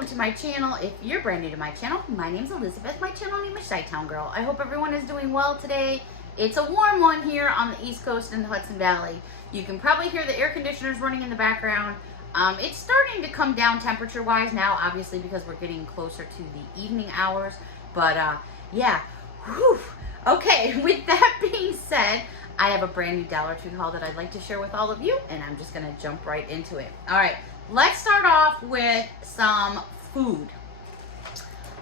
welcome to my channel. If you're brand new to my channel, my name's Elizabeth. My channel name is ChiTownGirl. I hope everyone is doing well today. It's a warm one here on the East Coast in the Hudson Valley. You can probably hear the air conditioners running in the background. It's starting to come down temperature-wise now, obviously, because we're getting closer to the evening hours. But, yeah. Whew. Okay, with that being said, I have a brand new Dollar Tree haul that I'd like to share with all of you, and I'm just going to jump right into it. All right, let's start off with some food.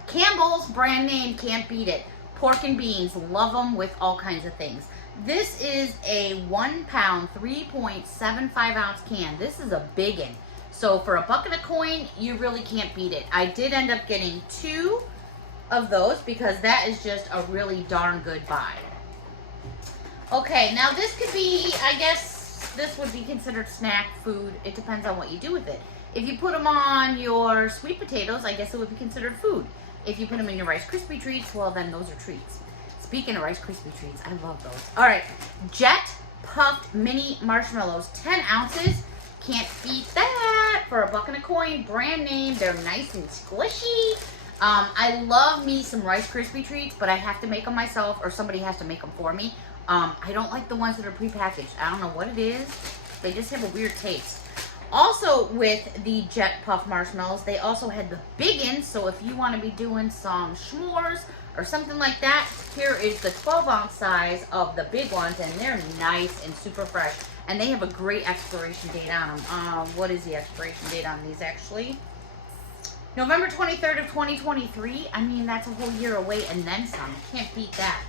Campbell's brand name, can't beat it. Pork and beans, love them with all kinds of things. This is a 1 pound, 3.75 ounce can. This is a biggin. So for $1.25, you really can't beat it. I did end up getting 2 of those because that is just a really darn good buy. Okay, now this could be, I guess this would be considered snack food. It depends on what you do with it. If you put them on your sweet potatoes, I guess it would be considered food. If you put them in your Rice Krispie treats, well then those are treats. Speaking of Rice Krispie treats, I love those. All right, Jet Puffed Mini Marshmallows, 10 ounces. Can't beat that for $1.25. Brand name, they're nice and squishy. I love me some Rice Krispie treats, but I have to make them myself, or somebody has to make them for me. I don't like the ones that are prepackaged. I don't know what it is. They just have a weird taste. Also with the Jet Puff marshmallows, they also had the biggins. So if you want to be doing some s'mores or something like that, here is the 12-ounce size of the big ones, and they're nice and super fresh. And they have a great expiration date on them. What is the expiration date on these actually? November 23rd of 2023. I mean, that's a whole year away and then some. Can't beat that.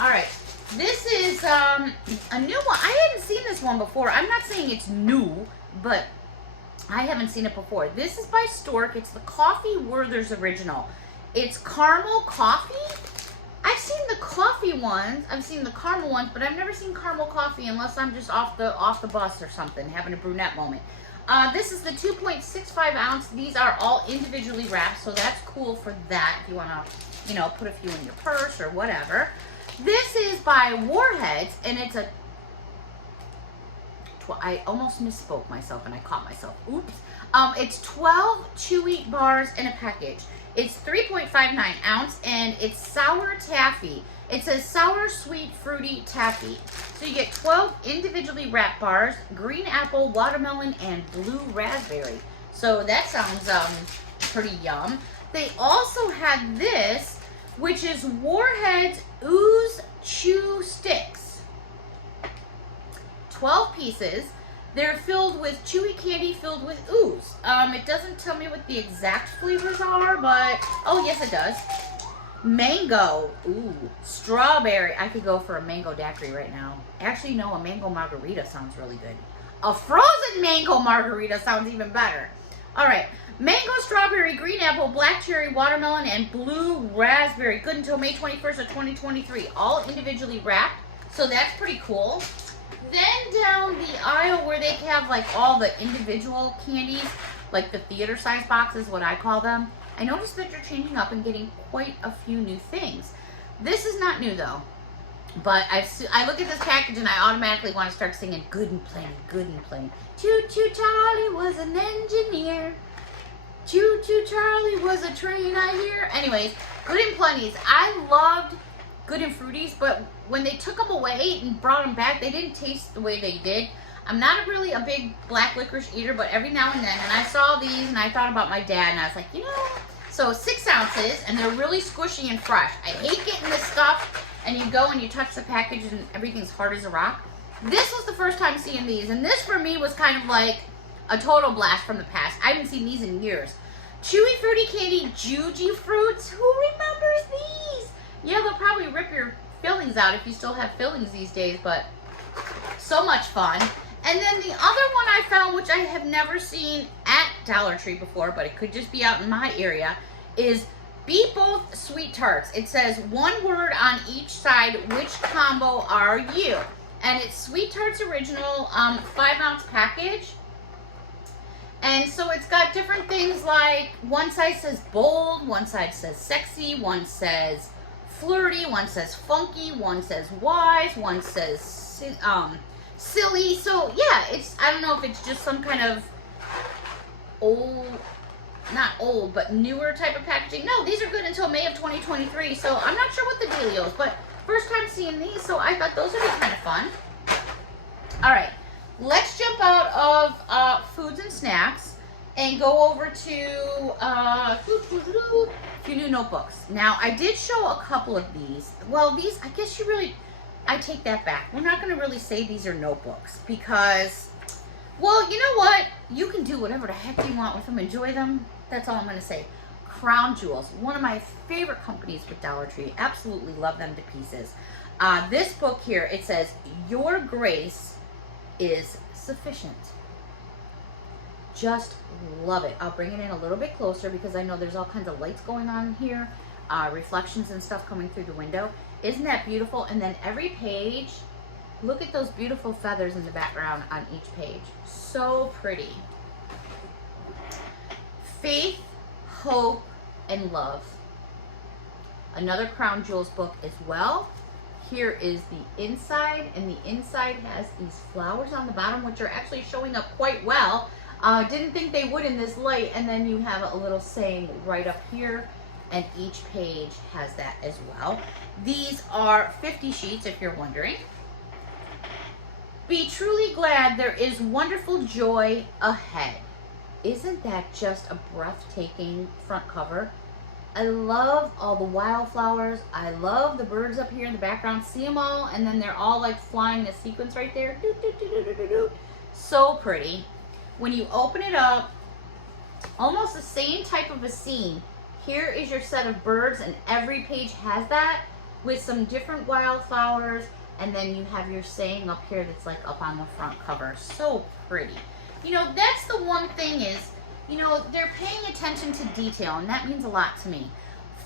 All right. This is a new one. I hadn't seen this one before. I'm not saying it's new, but I haven't seen it before. This is by Stork. It's the Coffee Werther's Original. It's caramel coffee. I've seen the coffee ones. I've seen the caramel ones, but I've never seen caramel coffee unless I'm just off the bus or something, having a brunette moment. This is the 2.65 ounce. These are all individually wrapped, so that's cool for that if you want to, you know, put a few in your purse or whatever. This is by Warheads, and it's a... I almost misspoke myself, and I caught myself. Oops. It's 12 chewy bars in a package. It's 3.59 ounce, and it's sour taffy. It says sour, sweet, fruity taffy. So you get 12 individually wrapped bars, green apple, watermelon, and blue raspberry. So that sounds pretty yum. They also had this, which is Warheads Ooze Chew Sticks. 12 pieces. They're filled with chewy candy filled with ooze. It doesn't tell me what the exact flavors are, but... Oh, yes, it does. Mango. Ooh. Strawberry. I could go for a mango daiquiri right now. Actually, no, a mango margarita sounds really good. A frozen mango margarita sounds even better. All right. Mango, strawberry, green apple, black cherry, watermelon, and blue raspberry. Good until May 21st of 2023. All individually wrapped. So that's pretty cool. Then down the aisle where they have like all the individual candies, like the theater size boxes, what I call them, I noticed that they're changing up and getting quite a few new things. This is not new though, but I look at this package and I automatically want to start singing Good and Plenty, Good and Plenty. Choo choo Charlie was an engineer. Choo choo Charlie was a train, I hear. Anyways, Good and Plenty's. I loved Good and Fruities, but when they took them away and brought them back, they didn't taste the way they did. I'm not really a big black licorice eater, but every now and then, and I saw these and I thought about my dad, and I was like, you know, so 6 ounces, and they're really squishy and fresh. I hate getting this stuff, and you go and you touch the package and everything's hard as a rock. This was the first time seeing these, and this for me was kind of like a total blast from the past. I haven't seen these in years. Chewy fruity candy Juji fruits. Who remembers these? Yeah, they'll probably rip your fillings out if you still have fillings these days, but so much fun. And then the other one I found, which I have never seen at Dollar Tree before, but it could just be out in my area, is Be Both Sweet Tarts. It says one word on each side, which combo are you? And it's Sweet Tarts Original 5-ounce package. And so it's got different things like one side says bold, one side says sexy, one says flirty, one says funky, one says wise, one says silly. So yeah, I don't know if it's just some kind of old not old, but newer type of packaging. No, these are good until May of 2023, so I'm not sure what the dealio is, but first time seeing these, so I thought those would be kind of fun. All right, let's jump out of foods and snacks and go over to a few new notebooks. Now, I did show a couple of these. Well, these, I guess I take that back. We're not going to really say these are notebooks because, well, you know what? You can do whatever the heck you want with them. Enjoy them. That's all I'm going to say. Crown Jewels, one of my favorite companies with Dollar Tree. Absolutely love them to pieces. This book here, it says, Your Grace is Sufficient. Just love it. I'll bring it in a little bit closer because I know there's all kinds of lights going on here, reflections and stuff coming through the window. Isn't that beautiful? And then every page, look at those beautiful feathers in the background on each page. So pretty. Faith, Hope, and Love. Another Crown Jewels book as well. Here is the inside, and the inside has these flowers on the bottom, which are actually showing up quite well. Didn't think they would in this light, and then you have a little saying right up here, and each page has that as well. These are 50 sheets, if you're wondering. Be truly glad there is wonderful joy ahead. Isn't that just a breathtaking front cover? I love all the wildflowers. I love the birds up here in the background. See them all, and then they're all like flying the sequence right there. Doo, doo, doo, doo, doo, doo. So pretty. When you open it up, almost the same type of a scene. Here is your set of birds, and every page has that with some different wildflowers, and then you have your saying up here that's like up on the front cover. So pretty. You know, that's the one thing is, you know, they're paying attention to detail, and that means a lot to me.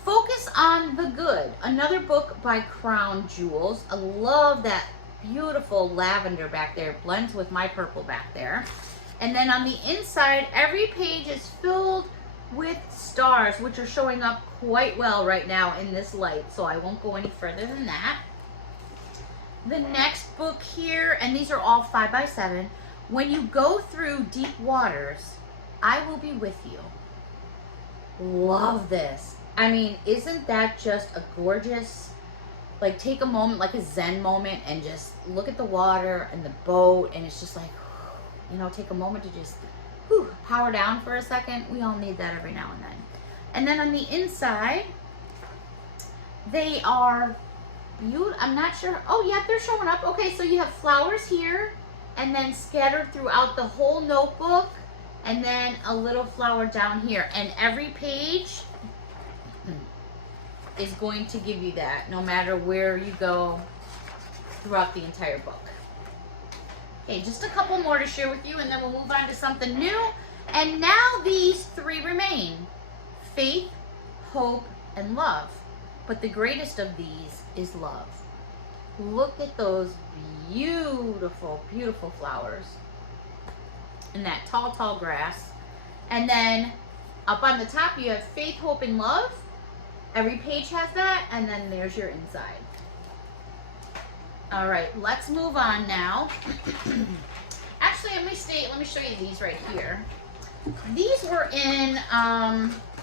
Focus on the good. Another book by Crown Jewels. I love that beautiful lavender back there. It blends with my purple back there. And then on the inside, every page is filled with stars, which are showing up quite well right now in this light, so I won't go any further than that. The next book here, and these are all 5x7. When you go through deep waters, I will be with you. Love this. I mean, isn't that just a gorgeous, like, take a moment, like a Zen moment, and just look at the water and the boat, and it's just like, you know, take a moment to just power down for a second. We all need that every now and then. And then on the inside, they are beautiful. I'm not sure. Oh, yeah, they're showing up. Okay, so you have flowers here, and then scattered throughout the whole notebook, and then a little flower down here. And every page is going to give you that, no matter where you go throughout the entire book. Okay, just a couple more to share with you, and then we'll move on to something new. And now these three remain: faith, hope, and love. But the greatest of these is love. Look at those beautiful, beautiful flowers and that tall, tall grass. And then up on the top, you have faith, hope, and love. Every page has that, and then there's your inside. All right, let's move on now. Actually, let me show you these right here. These were in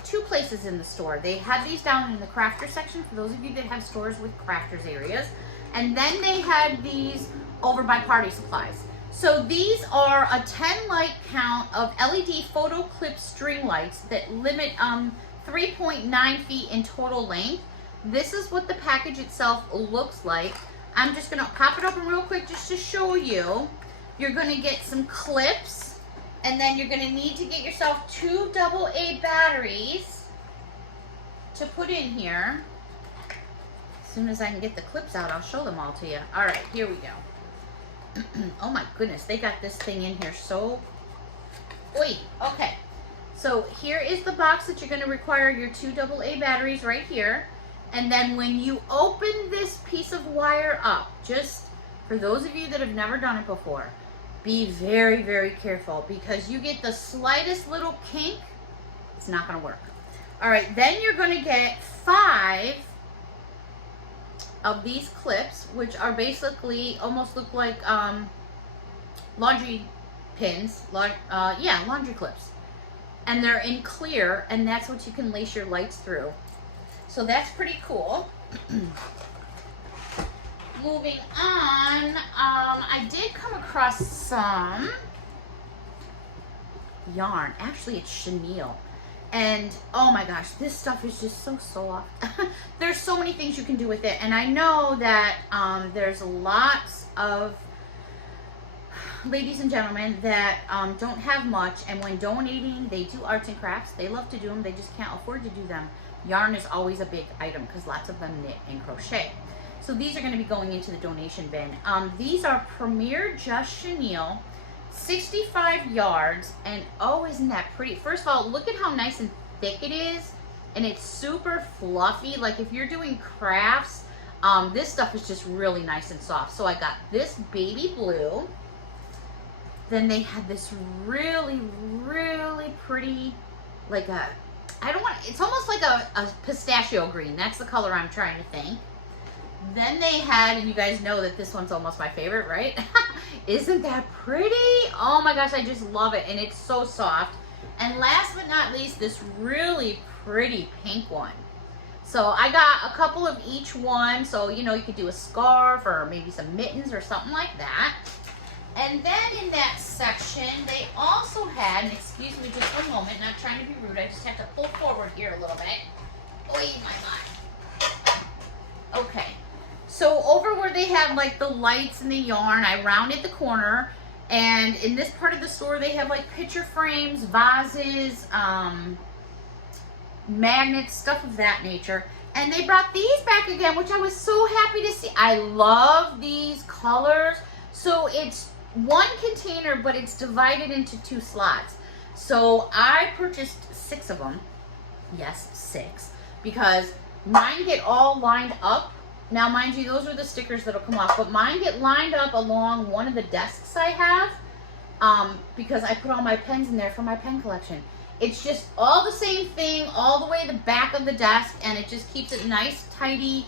two places in the store. They had these down in the crafter section for those of you that have stores with crafters areas. And then they had these over by party supplies. So these are a 10 light count of LED photo clip string lights that limit 3.9 feet in total length. This is what the package itself looks like. I'm just gonna pop it open real quick just to show you. You're gonna get some clips, and then you're gonna need to get yourself 2 AA batteries to put in here. As soon as I can get the clips out, I'll show them all to you. All right, here we go. Oh my goodness, they got this thing in here so... Oi, okay. So here is the box that you're gonna require your 2 AA batteries right here. And then when you open this piece of wire up, just for those of you that have never done it before, be very, very careful, because you get the slightest little kink, it's not going to work. All right, then you're going to get 5 of these clips, which are basically almost look like laundry pins, laundry clips. and they're in clear, and that's what you can lace your lights through. So that's pretty cool. Moving on, I did come across some yarn. Actually, it's chenille. And oh my gosh, this stuff is just so soft. There's so many things you can do with it. And I know that there's lots of ladies and gentlemen that don't have much, and when donating, they do arts and crafts. They love to do them, they just can't afford to do them. Yarn is always a big item because lots of them knit and crochet. So these are going to be going into the donation bin. These are Premier Just Chenille, 65 yards, and oh, isn't that pretty? First of all, look at how nice and thick it is, and it's super fluffy. Like if you're doing crafts, this stuff is just really nice and soft. So I got this baby blue. Then they had this really, really pretty, like a, it's almost like a pistachio green. That's the color I'm trying to think. Then they had, and you guys know that this one's almost my favorite, right? Isn't that pretty? Oh my gosh, I just love it. And it's so soft. And last but not least, this really pretty pink one. So I got a couple of each one. So, you know, you could do a scarf or maybe some mittens or something like that. And then in that section, they also had, and excuse me just one moment, not trying to be rude, I just have to pull forward here a little bit. Oh my God. Okay. So over where they have like the lights and the yarn, I rounded the corner, and in this part of the store they have like picture frames, vases, magnets, stuff of that nature. And they brought these back again, which I was so happy to see. I love these colors. So it's one container, but it's divided into 2 slots. So I purchased 6 of them. Yes, 6. Because mine get all lined up. Now, mind you, those are the stickers that'll come off, but mine get lined up along one of the desks I have, because I put all my pens in there for my pen collection. It's just all the same thing all the way to the back of the desk, and it just keeps it nice, tidy,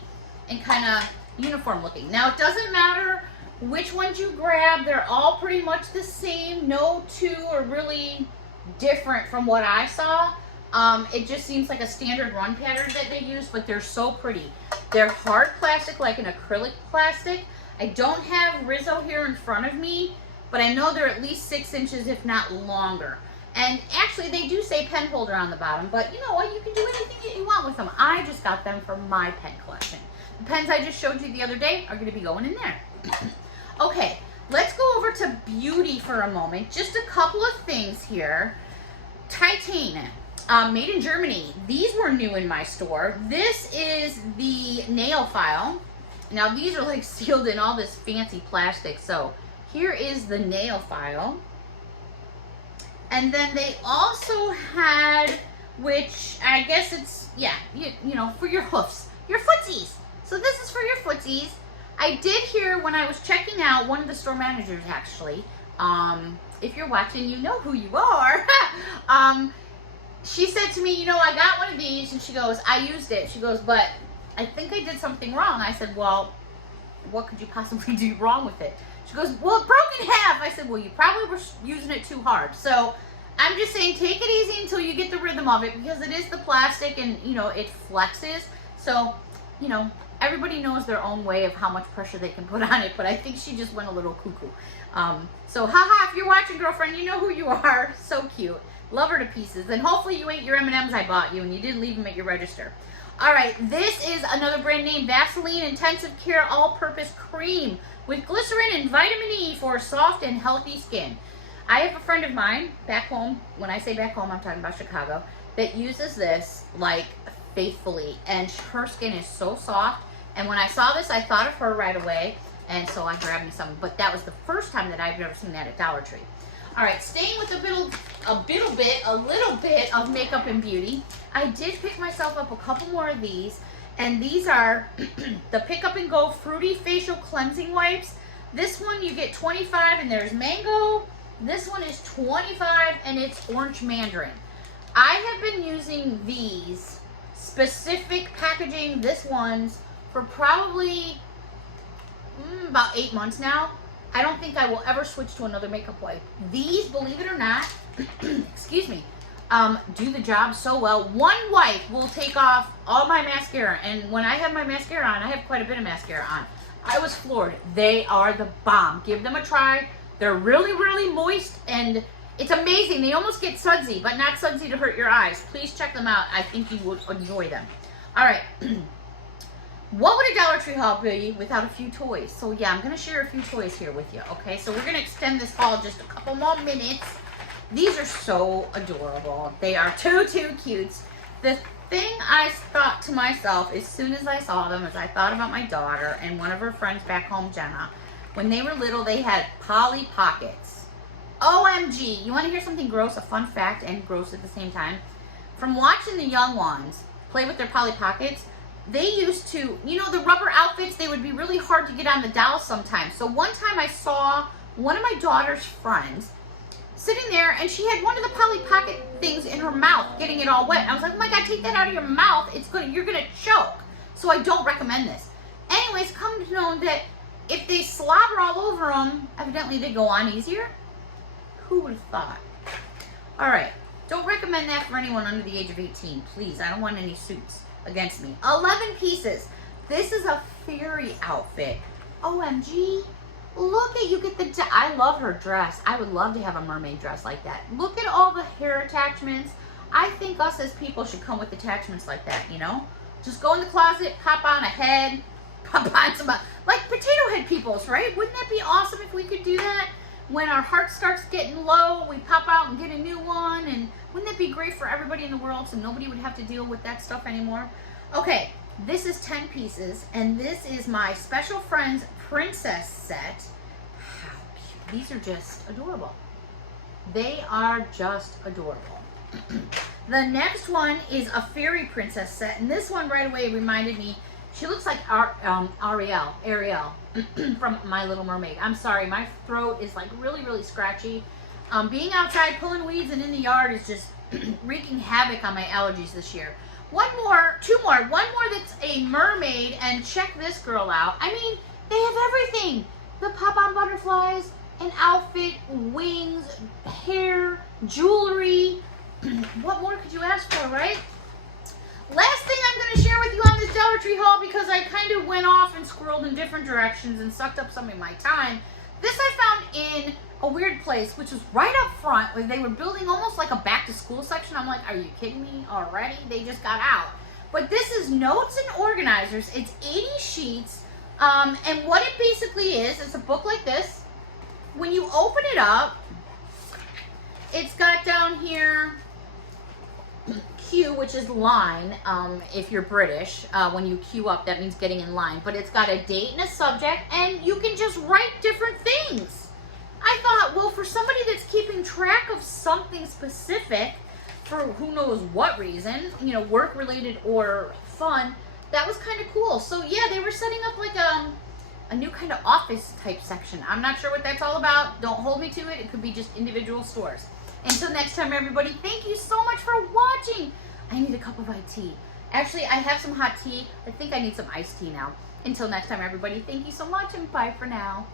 and kind of uniform looking. Now, it doesn't matter which ones you grab. They're all pretty much the same. No 2 are really different from what I saw. It just seems like a standard run pattern that they use, but they're so pretty. They're hard plastic, like an acrylic plastic. I don't have Rizzo here in front of me, but I know they're at least 6 inches, if not longer. And actually, they do say pen holder on the bottom, but you know what? You can do anything that you want with them. I just got them for my pen collection. The pens I just showed you the other day are going to be going in there. Okay, let's go over to beauty for a moment. Just a couple of things here. Titane. Made in Germany. These were new in my store. This is the nail file. Now these are like sealed in all this fancy plastic. So here is the nail file. And then they also had, which I guess it's, yeah, you know, for your hoofs, your footsies. So this is for your footsies. I did hear when I was checking out, one of the store managers actually, if you're watching, you know who you are. She said to me, you know, I got one of these, and she goes, I used it. She goes, but I think I did something wrong. I said, well, what could you possibly do wrong with it? She goes, well, it broke in half. I said, well, you probably were using it too hard. So I'm just saying, take it easy until you get the rhythm of it, because it is the plastic and, you know, it flexes. So, you know, everybody knows their own way of how much pressure they can put on it, but I think she just went a little cuckoo. So, haha, if you're watching, girlfriend, you know who you are. So cute. Love her to pieces. And hopefully you ate your M&Ms I bought you and you didn't leave them at your register. All right, this is another brand name, Vaseline Intensive Care All-Purpose Cream with glycerin and vitamin E for soft and healthy skin. I have a friend of mine back home, when I say back home, I'm talking about Chicago, that uses this like faithfully, and her skin is so soft. And when I saw this, I thought of her right away, and so I grabbed me some. But that was the first time that I've ever seen that at Dollar Tree. All right, staying with a little bit of makeup and beauty, I did pick myself up a couple more of these, and these are the Pick Up and Go Fruity Facial Cleansing Wipes. This one you get 25, and there's mango. This one is 25, and it's orange mandarin. I have been using these specific packaging, this one's, for probably about 8 months now. I don't think I will ever switch to another makeup wipe. These, believe it or not, excuse me, do the job so well. One wipe will take off all my mascara, and when I have my mascara on, I have quite a bit of mascara on. I was floored. They are the bomb. Give them a try. They're really, really moist, and it's amazing. They almost get sudsy, but not sudsy to hurt your eyes. Please check them out. I think you would enjoy them. All right. What would a Dollar Tree haul be without a few toys? So yeah, I'm going to share a few toys here with you, okay? So we're going to extend this haul just a couple more minutes. These are so adorable. They are too cute. The thing I thought to myself as soon as I saw them is I thought about my daughter and one of her friends back home, Jenna. When they were little, they had Polly Pockets. OMG. You want to hear something gross? A fun fact and gross at the same time. From watching the young ones play with their Polly Pockets, they used to, you know, the rubber outfits, they would be really hard to get on the dolls sometimes. So one time I saw one of my daughter's friends sitting there, and she had one of the Polly Pocket things in her mouth, getting it all wet. And I was like, oh my God, take that out of your mouth. You're gonna choke. So I don't recommend this. Anyways, come to know that if they slobber all over them, evidently they go on easier. Who would have thought? All right, don't recommend that for anyone under the age of 18, please. I don't want any suits against me. 11 pieces. This is a fairy outfit. OMG. Look at, you get the, I love her dress. I would love to have a mermaid dress like that. Look at all the hair attachments. I think us as people should come with attachments like that, you know? Just go in the closet, pop on a head, pop on some, like potato head peoples, right? Wouldn't that be awesome if we could do that? When our heart starts getting low, we pop out and get a new one, and wouldn't that be great for everybody in the world so nobody would have to deal with that stuff anymore? Okay, this is 10 pieces, and this is my Special Friends Princess set. How cute. These are just adorable. They are just adorable. The next one is a Fairy Princess set, and this one right away reminded me, she looks like Ariel from My Little Mermaid. I'm sorry, my throat is like really, really scratchy. Being outside pulling weeds and in the yard is just wreaking havoc on my allergies this year. Two more. One more that's a mermaid, and check this girl out. I mean, they have everything. The pop-on butterflies, an outfit, wings, hair, jewelry. What more could you ask for, right? Last thing I'm going to share with you on this Dollar Tree haul, because I kind of went off and squirreled in different directions and sucked up some of my time. This I found in a weird place, which was right up front, where they were building almost like a back-to-school section. I'm like, are you kidding me already? They just got out. But this is notes and organizers. It's 80 sheets. And what it basically is, it's a book like this. When you open it up, it's got down here Q, which is line, if you're British. When you queue up, that means getting in line. But it's got a date and a subject, and you can just write different things. I thought, well, for somebody that's keeping track of something specific, for who knows what reason, you know, work-related or fun, that was kind of cool. So yeah, they were setting up like a new kind of office type section. I'm not sure what that's all about. Don't hold me to it. It could be just individual stores. Until next time, everybody, thank you so much for watching. I need a cup of tea. Actually, I have some hot tea. I think I need some iced tea now. Until next time, everybody, thank you so much, and bye for now.